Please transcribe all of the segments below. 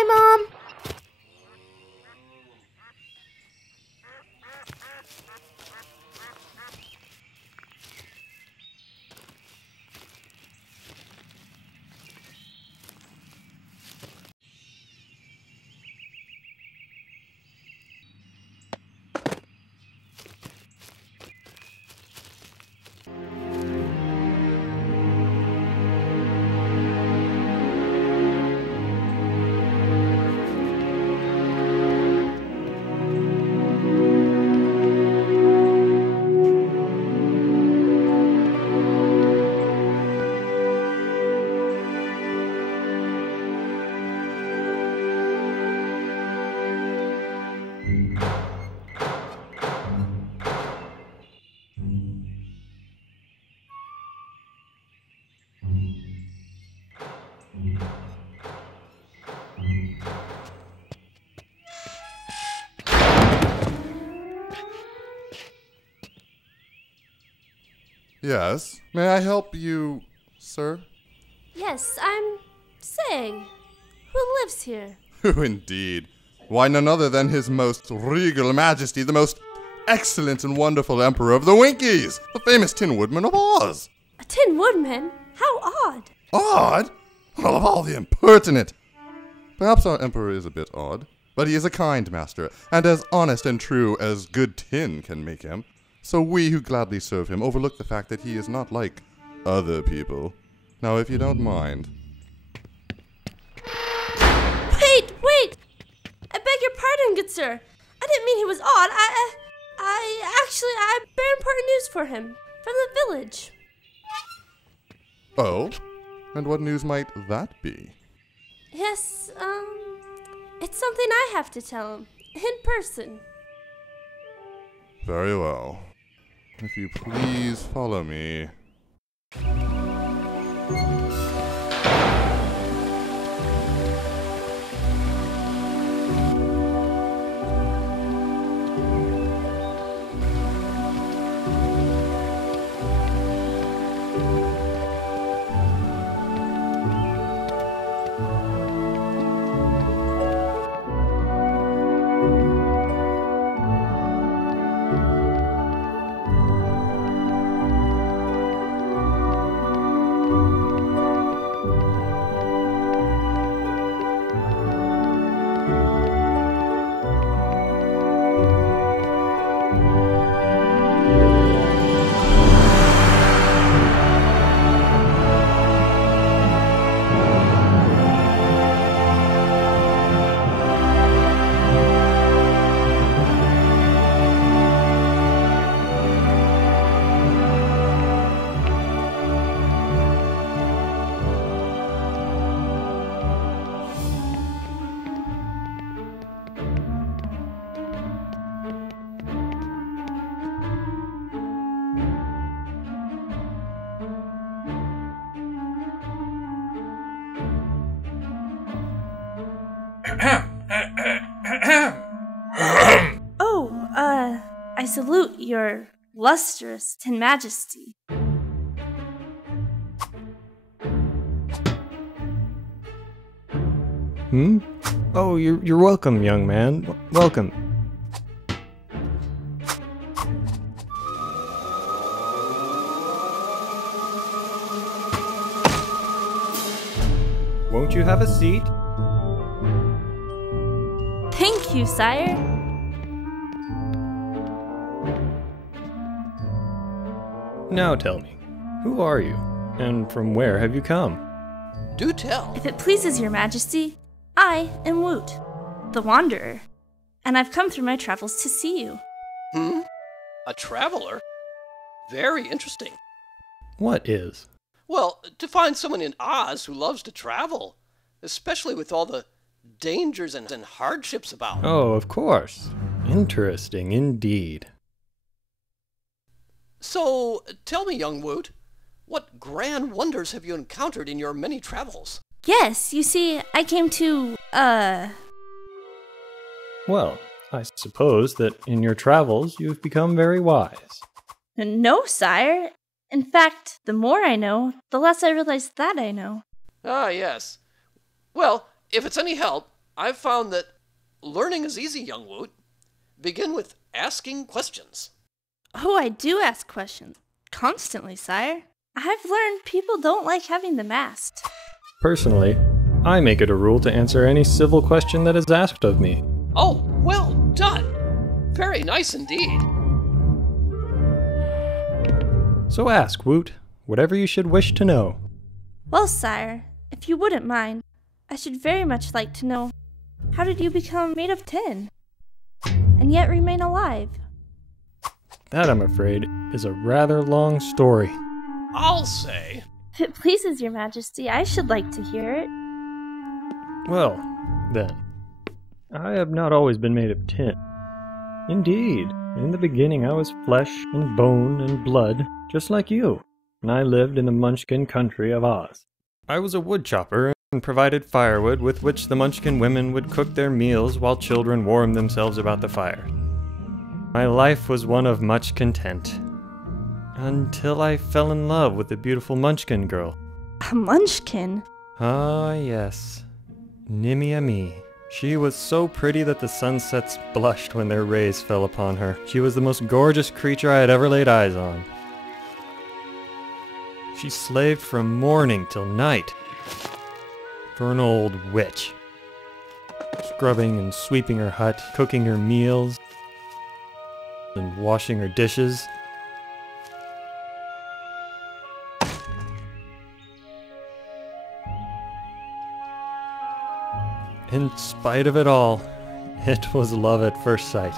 Bye, Mom. Yes. May I help you, sir? Yes, I'm Say, who lives here? Who indeed? Why, none other than His Most Regal Majesty, the most excellent and wonderful Emperor of the Winkies, the famous Tin Woodman of Oz. A Tin Woodman? How odd. Odd? Well, of all the impertinent. Perhaps our Emperor is a bit odd, but he is a kind master, and as honest and true as good tin can make him. So we who gladly serve him overlook the fact that he is not like other people. Now, if you don't mind. Wait! I beg your pardon, good sir. I didn't mean he was odd. I bear important news for him. From the village. Oh? And what news might that be? Yes, it's something I have to tell him. In person. Very well. If you please follow me. I salute your lustrous Tin Majesty. Oh, you're welcome, young man. Welcome. Won't you have a seat? Thank you, sire. Now tell me, who are you, and from where have you come? Do tell. If it pleases your majesty, I am Woot, the Wanderer, and I've come through my travels to see you. A traveler? Very interesting. What is? Well, to find someone in Oz who loves to travel, especially with all the dangers and hardships about. Oh, of course. Interesting indeed. So, tell me, young Woot, what grand wonders have you encountered in your many travels? Yes, you see, I came to, Well, I suppose that in your travels you've become very wise. No, sire. In fact, the more I know, the less I realize that I know. Ah, yes. Well, if it's any help, I've found that learning is easy, young Woot. Begin with asking questions. Oh, I do ask questions. Constantly, sire. I've learned people don't like having them asked. Personally, I make it a rule to answer any civil question that is asked of me. Oh, well done. Very nice indeed. So ask, Woot, whatever you should wish to know. Well, sire, if you wouldn't mind, I should very much like to know, how did you become made of tin? And yet remain alive? That, I'm afraid, is a rather long story. I'll say. If it pleases your majesty, I should like to hear it. Well, then, I have not always been made of tin. Indeed, in the beginning I was flesh and bone and blood, just like you, and I lived in the Munchkin country of Oz. I was a woodchopper and provided firewood with which the Munchkin women would cook their meals while children warmed themselves about the fire. My life was one of much content, until I fell in love with the beautiful Munchkin girl. A munchkin? Ah, yes. Nimmy-a-me. She was so pretty that the sunsets blushed when their rays fell upon her. She was the most gorgeous creature I had ever laid eyes on. She slaved from morning till night for an old witch, scrubbing and sweeping her hut, cooking her meals, and washing her dishes. In spite of it all, it was love at first sight.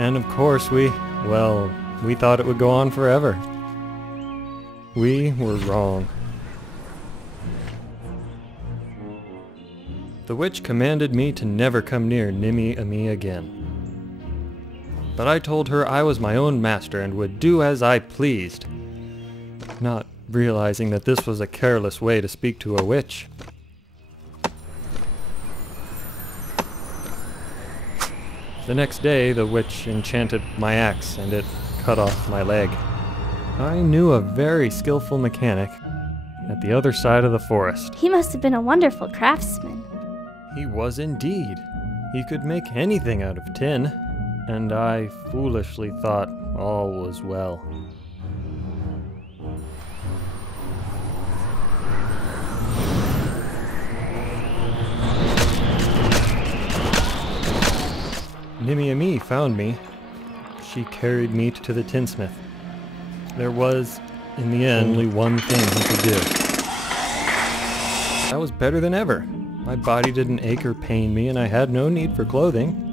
And of course we thought it would go on forever. We were wrong. The witch commanded me to never come near Nimmy-a-me again. But I told her I was my own master and would do as I pleased, not realizing that this was a careless way to speak to a witch. The next day, the witch enchanted my axe and it cut off my leg. I knew a very skillful mechanic at the other side of the forest. He must have been a wonderful craftsman. He was indeed. He could make anything out of tin, and I foolishly thought all was well. Nimmy-a-me found me. She carried me to the tinsmith. There was, in the end, only one thing he could do. I was better than ever. My body didn't ache or pain me, and I had no need for clothing.